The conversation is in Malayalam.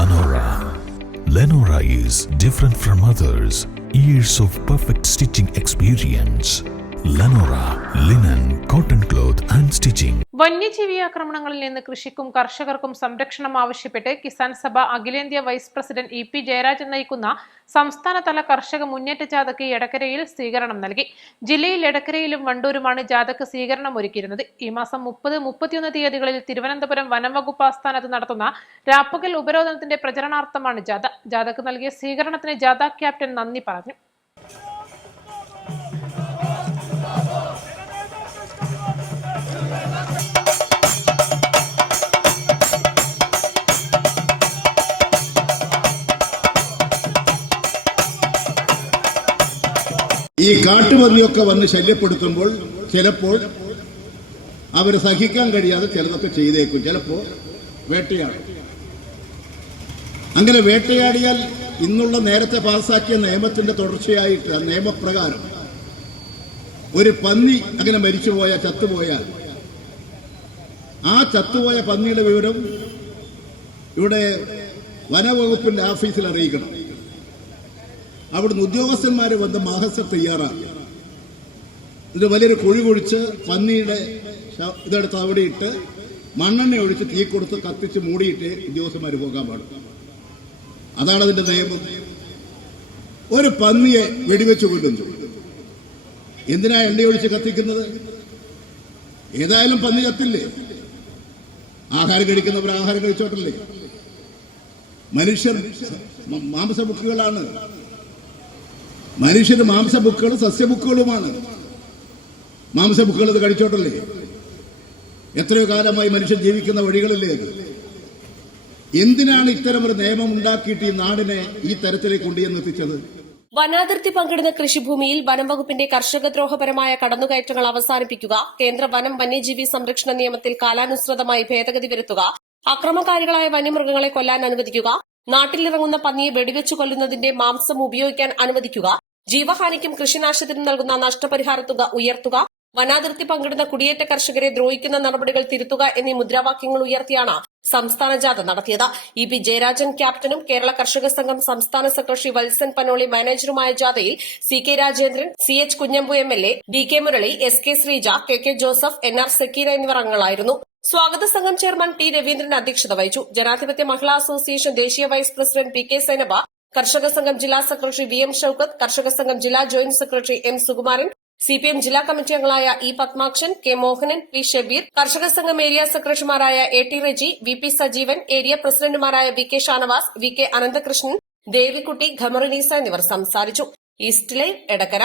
Lenora. Lenora is different from others. Years of perfect stitching experience. Lenora, linen, cotton cloth and stitching. വന്യജീവി ആക്രമണങ്ങളിൽ നിന്ന് കൃഷിക്കും കർഷകർക്കും സംരക്ഷണം ആവശ്യപ്പെട്ട് കിസാൻ സഭ അഖിലേന്ത്യാ vice president E P Jayarajan നയിക്കുന്ന സംസ്ഥാനതല കർഷക മുന്നേറ്റ ജാഥയ്ക്ക് എടക്കരയിൽ സ്വീകരണം നൽകി. ജില്ലയിൽ എടക്കരയിലും വണ്ടൂരുമാണ് ജാഥയ്ക്ക് സ്വീകരണം ഒരുക്കിയിരുന്നത്. ഈ മാസം 30-31 തീയതികളിൽ തിരുവനന്തപുരം വനംവകുപ്പ് ആസ്ഥാനത്ത് നടത്തുന്ന രാപ്പകൽ ഉപരോധനത്തിന്റെ പ്രചരണാർത്ഥമാണ് ജാഥ. ജാഥയ്ക്ക് നൽകിയ സ്വീകരണത്തിന് ജാഥ ക്യാപ്റ്റൻ നന്ദി പറഞ്ഞു. ഈ കാട്ടുപന്നിയൊക്കെ വന്ന് ശല്യപ്പെടുത്തുമ്പോൾ ചിലപ്പോൾ അവർ സഹിക്കാൻ കഴിയാതെ ചിലതൊക്കെ ചെയ്തേക്കും. ചിലപ്പോൾ വേട്ടയാടും. അങ്ങനെ വേട്ടയാടിയാൽ ഇന്നുള്ള നേരത്തെ പാസാക്കിയ നിയമത്തിന്റെ തുടർച്ചയായിട്ട് ആ നിയമപ്രകാരം ഒരു പന്നി അങ്ങനെ മരിച്ചുപോയാൽ ചത്തുപോയാൽ ആ ചത്തുപോയ പന്നിയുടെ വിവരം ഇവിടെ വനവകുപ്പിന്റെ ഓഫീസിൽ അറിയിക്കണം. അവിടുന്ന് ഉദ്യോഗസ്ഥന്മാർ വന്ന് മാഹസ തയ്യാറാക്കി ഇത് വലിയൊരു കുഴി കുഴിച്ച് പന്നിയുടെ ഇതെടുത്ത് അവിടെ ഇട്ട് മണ്ണെണ്ണ ഒഴിച്ച് തീ കൊടുത്ത് കത്തിച്ച് മൂടിയിട്ട് ഉദ്യോഗസ്ഥന്മാർ പോകാൻ പാടും. അതാണ് അതിന്റെ നിയമം. ഒരു പന്നിയെ വെടിവെച്ച് കൊല്ലുന്നു. എന്തിനാ എണ്ണയൊഴിച്ച് കത്തിക്കുന്നത്? ഏതായാലും പന്നി ചത്തില്ലേ? ആഹാരം കഴിക്കുന്നവർ ആഹാരം കഴിച്ചോട്ടല്ലേ? മനുഷ്യർ മാംസബുക്കുകളാണ്. മനുഷ്യർ മാംസബുക്കുകളും സസ്യബുക്കുകളുമാണ്. മാംസബുക്കുകൾ ഇത് കഴിച്ചോട്ടല്ലേ? എത്രയോ കാലമായി മനുഷ്യൻ ജീവിക്കുന്ന വഴികളല്ലേ അത്? എന്തിനാണ് ഇത്തരമൊരു നിയമം ഉണ്ടാക്കിയിട്ട് ഈ നാടിനെ ഈ തരത്തിലേക്ക് കൊണ്ടുവന്നെത്തിച്ചത്? വനാതിർത്തി പങ്കിടുന്ന കൃഷിഭൂമിയിൽ വനംവകുപ്പിന്റെ കർഷകദ്രോഹപരമായ കടന്നുകയറ്റങ്ങൾ അവസാനിപ്പിക്കുക, കേന്ദ്ര വനം വന്യജീവി സംരക്ഷണ നിയമത്തിൽ കാലാനുസൃതമായി ഭേദഗതി വരുത്തുക, അക്രമകാരികളായ വന്യമൃഗങ്ങളെ കൊല്ലാൻ അനുവദിക്കുക, നാട്ടിലിറങ്ങുന്ന പന്നിയെ വെടിവെച്ചു കൊല്ലുന്നതിന്റെ മാംസം ഉപയോഗിക്കാൻ അനുവദിക്കുക, ജീവഹാനിക്കും കൃഷിനാശത്തിനും നൽകുന്ന നഷ്ടപരിഹാര തുക ഉയർത്തുക, വനാതിർത്തി പങ്കിടുന്ന കുടിയേറ്റ കർഷകരെ ദ്രോഹിക്കുന്ന നടപടികൾ തിരുത്തുക എന്നീ മുദ്രാവാക്യങ്ങൾ ഉയർത്തിയാണ് സംസ്ഥാന ജാഥ നടത്തിയത്. ഇ പി ജയരാജൻ ക്യാപ്റ്റനും കേരള കർഷക സംഘം സംസ്ഥാന സെക്രട്ടറി വത്സൻ പനോളി മാനേജറുമായ ജാഥയിൽ C K Rajendran, C H Kunhambu MLA, D K Murali, S K Sreeja, K K Joseph, NR Sakeena എന്നിവർ അംഗങ്ങളായിരുന്നു. സ്വാഗത സംഘം ചെയർമാൻ ടി രവീന്ദ്രൻ അധ്യക്ഷത വഹിച്ചു. ജനാധിപത്യ മഹിളാ അസോസിയേഷൻ ദേശീയ vice president P K Sainaba, കർഷക സംഘം ജില്ലാ സെക്രട്ടറി VM ഷൌക്കത്ത്, കർഷക സംഘം ജില്ലാ joint secretary M Sukumaran, CPM ജില്ലാ കമ്മിറ്റി അംഗങ്ങളായ E Padmakshan, K Mohanan, P Shabeer, കർഷക സംഘം ഏരിയ സെക്രട്ടറിമാരായ AT Reji, VP Sajeevan, area പ്രസിഡന്റുമാരായ VK ഷാനവാസ്, VK അനന്തകൃഷ്ണൻ, ദേവിക്കുട്ടി, ഖമറുനീസ എന്നിവർ സംസാരിച്ചു. East live Edakkara.